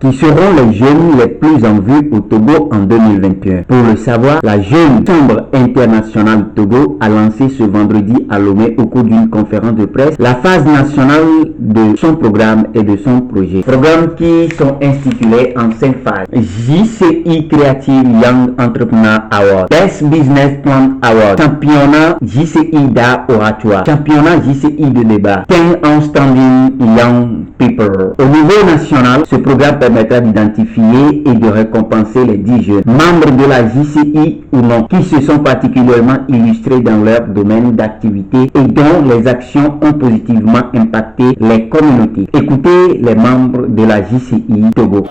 qui seront les jeunes les plus en vue au Togo en 2021. Pour le savoir, la Jeune Chambre internationale du Togo a lancé ce vendredi à Lomé au cours d'une conférence de presse la phase nationale de son programme et de son projet. Programmes qui sont intitulés en 5 phases. JCI Creative Young Entrepreneur Award, Best Business Plan Award, Championnat JCI d'art oratoire, Championnat JCI de débat, 15 Outstanding Young People. Au niveau national, ce programme permettra d'identifier et de récompenser les 10 jeunes membres de la JCI ou non qui se sont particulièrement illustrés dans leur domaine d'activité et dont les actions ont positivement impacté les communautés. Écoutez les membres de la JCI Togo.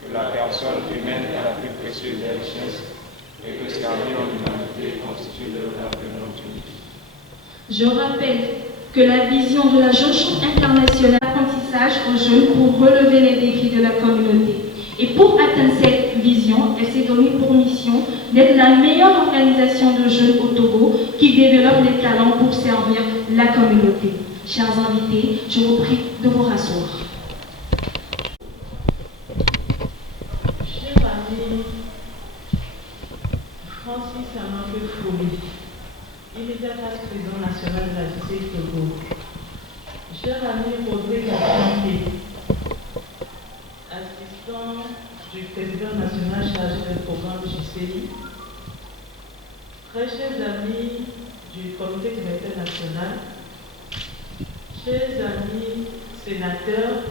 Que la personne humaine est la plus précieuse des richesses et que servir l'humanité constitue l'œuvre de notre unité. Je rappelle que la vision de la Jeune Chambre internationale d'apprentissage aux jeunes pour relever les défis de la communauté. Et pour atteindre cette vision, elle s'est donnée pour mission d'être la meilleure organisation de jeunes au Togo qui développe les talents pour servir la communauté. Chers invités, je vous prie de vous rasseoir. Francis Amanke Fourmi, immédiat vice-président national de la JCI Togo. Cher ami Rodrigue Akanté, assistant du président national chargé du programme JCI. Très chers amis du comité directeur national, chers amis sénateurs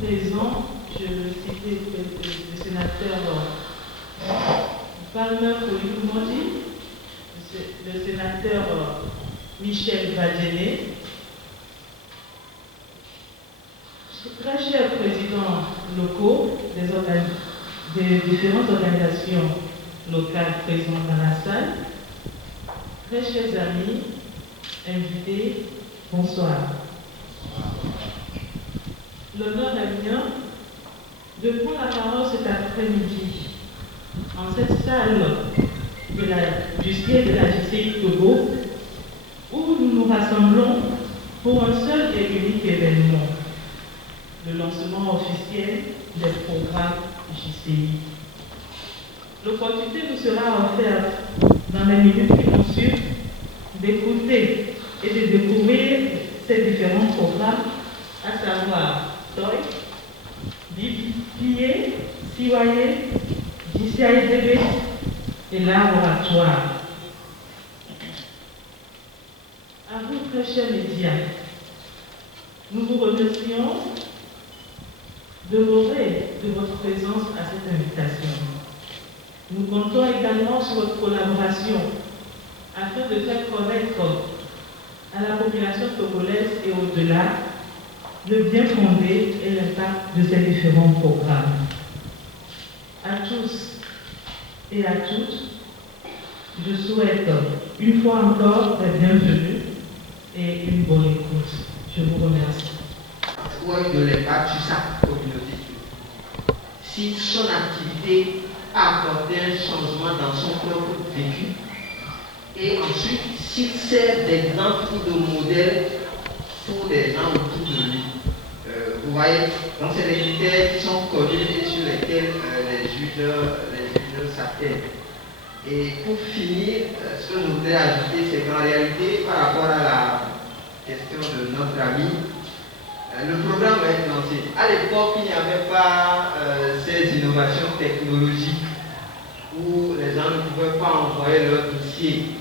présents, je veux citer le sénateur Palmer Polymondi, le sénateur Michel Vadjené, très chers présidents locaux des différentes organisations locales présentes dans la salle, très chers amis, invités, bonsoir. L'honneur est mien de prendre la parole cet après-midi en cette salle du siège de la JCI Togo, où nous nous rassemblons pour un seul et unique événement, le lancement officiel des programmes JCI. L'opportunité nous sera offerte dans les minutes qui vont suivre d'écouter et de découvrir ces différents programmes, à savoir TOY, BIA, CYA, JCIDB et laboratoire. À vous, très chers médias, nous vous remercions d'honorer de votre présence à cette invitation. Nous comptons également sur votre collaboration afin de faire connaître à la population togolaise et au-delà le bien fondé et l'impact de ces différents programmes. À tous et à toutes, je souhaite une fois encore la bienvenue et une bonne écoute. Je vous remercie. De l'impact sur sa communauté. Si son activité a apporté un changement dans son propre vécu, et ensuite s'il sert d'exemple ou de modèle pour les gens autour de lui. Vous voyez, donc c'est des critères qui sont connus et sur lesquels les juges s'attellent. Et pour finir, ce que je voudrais ajouter, c'est qu'en réalité, par rapport à la question de notre ami, le programme va être lancé. À l'époque, il n'y avait pas ces innovations technologiques où les gens ne pouvaient pas envoyer leur dossier,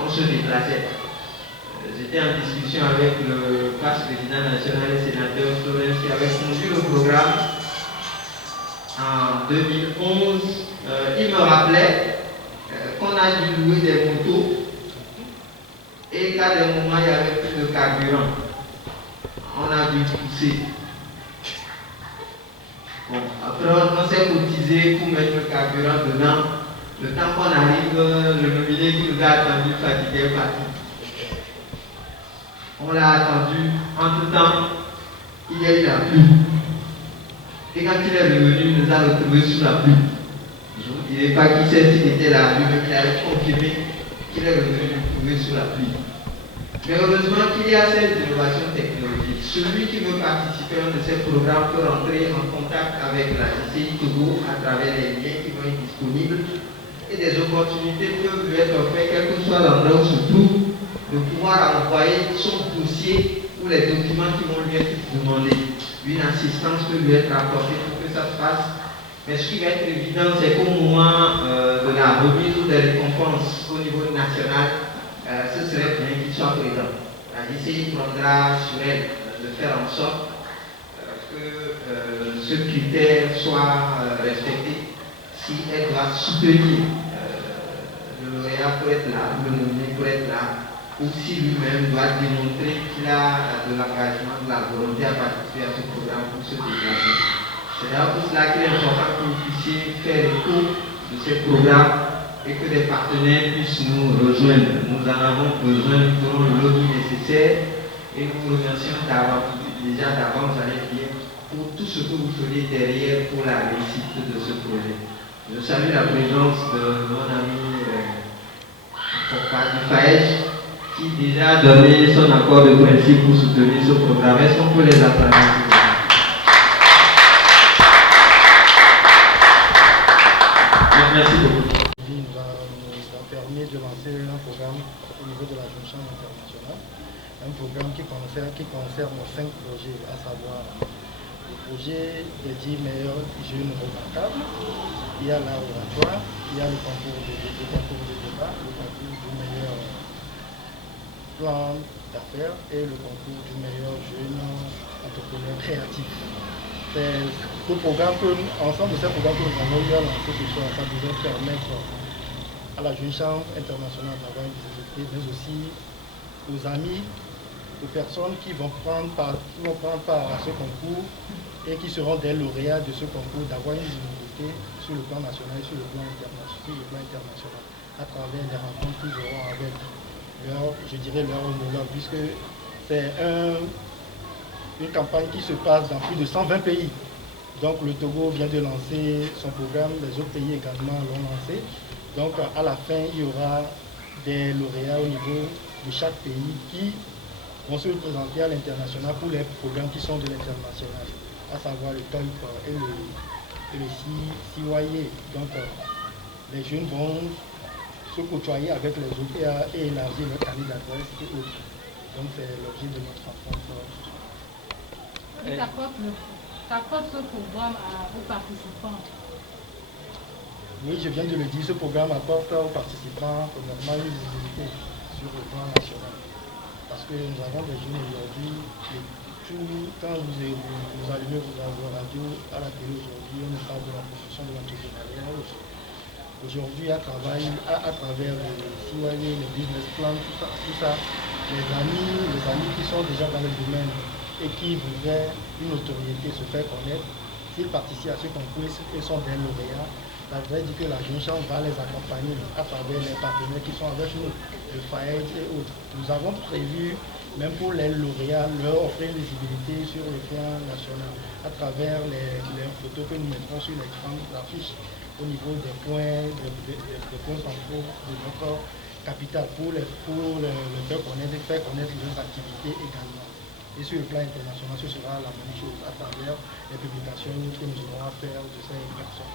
on se déplaçait. J'étais en discussion avec le vice-président national et sénateur Florence qui avait conduit le programme en 2011. Il me rappelait qu'on a dû louer des motos et qu'à des moments il n'y avait plus de carburant. On a dû pousser. Bon, après on s'est cotisé pour mettre le carburant dedans. Le temps qu'on arrive, le nominé qui nous a attendu fatigué parti. On l'a attendu. Entre-temps, il y a eu la pluie. Et quand il est revenu, il nous a retrouvés sous la pluie. Je ne vous dirai pas qui c'est s'il était là, lui-même il avait confirmé qu'il est revenu nous trouver sous la pluie. Mais heureusement qu'il y a cette innovation technologique. Celui qui veut participer à un de ces programmes peut rentrer en contact avec la JCI Togo à travers les liens qui vont être disponibles et des opportunités peuvent lui être offertes, quel que soit l'endroit où se trouve, de pouvoir envoyer son dossier ou les documents qui vont lui être demandés. Une assistance peut lui être apportée pour que ça se fasse. Mais ce qui va être évident, c'est qu'au moment de la remise ou des récompenses au niveau national, ce serait bien qu'il soit présent. La JCI prendra sur elle de faire en sorte que ce critère soit respecté. Si elle doit soutenir le lauréat pour être là, le nominé pour être là, ou si lui-même doit démontrer qu'il a de l'engagement, de la volonté à participer à ce programme pour se déplacer. C'est d'ailleurs pour cela qu'il est important que vous puissiez faire écho de ces programmes et que des partenaires puissent nous rejoindre. Nous en avons besoin, nous ferons le lobby nécessaire et nous vous remercions déjà d'avance, j'allais dire, pour tout ce que vous ferez derrière pour la réussite de ce projet. Je salue la présence de mon ami du FAEJ qui déjà a donné son accord de principe pour soutenir ce programme. Est-ce qu'on peut les applaudir? Merci beaucoup. Nous a permis de lancer un programme au niveau de la jeune chambre internationale, un programme qui concerne 5 projets, à savoir le projet des 10 meilleurs jeunes remarquables, il y a l'art oratoire, il y a le concours de débat, le concours du meilleur plan d'affaires et le concours du meilleur jeune entrepreneur créatif. C'est ce programme ensemble de ces programmes que nous avons eu à lancer ce soir, ça devrait permettre à la jeune chambre internationale d'avoir une visibilité, mais aussi aux amis, aux personnes qui vont prendre part à ce concours et qui seront des lauréats de ce concours, d'avoir une visibilité sur le plan national et sur le plan international, à travers les rencontres qu'ils auront avec leur homologue, puisque c'est une campagne qui se passe dans plus de 120 pays. Donc le Togo vient de lancer son programme, les autres pays également l'ont lancé. Donc à la fin, il y aura des lauréats au niveau de chaque pays qui vont se présenter à l'international pour les programmes qui sont de l'international, à savoir le TOEIC et le CYA. Donc les jeunes vont se côtoyer avec les autres et élargir leur carnet d'adresse et autres. Donc c'est l'objet de notre rencontre. T'apportes ce programme aux participants? Oui, je viens de le dire, ce programme apporte aux participants premièrement une visibilité sur le plan national. Parce que nous avons des jeunes aujourd'hui, quand vous allumez vos radios à la télé aujourd'hui, on nous parle de la profession de l'entrepreneuriat. Aujourd'hui, à travers le CYA, les business plans, tout ça, les amis qui sont déjà dans le domaine et qui voudraient une notoriété, se faire connaître, s'ils participent à ce concours et sont des lauréats, ça veut dire que la jeune chambre va les accompagner à travers les partenaires qui sont avec nous, le FAED et autres. Nous avons prévu, même pour les lauréats, leur offrir une visibilité sur le plan national, à travers les photos que nous mettrons sur l'écran d'affiche au niveau des points centraux de notre capitale pour les faire connaître leurs activités également. Et sur le plan international, ce sera la même chose à travers les publications que nous aurons à faire de ces personnes.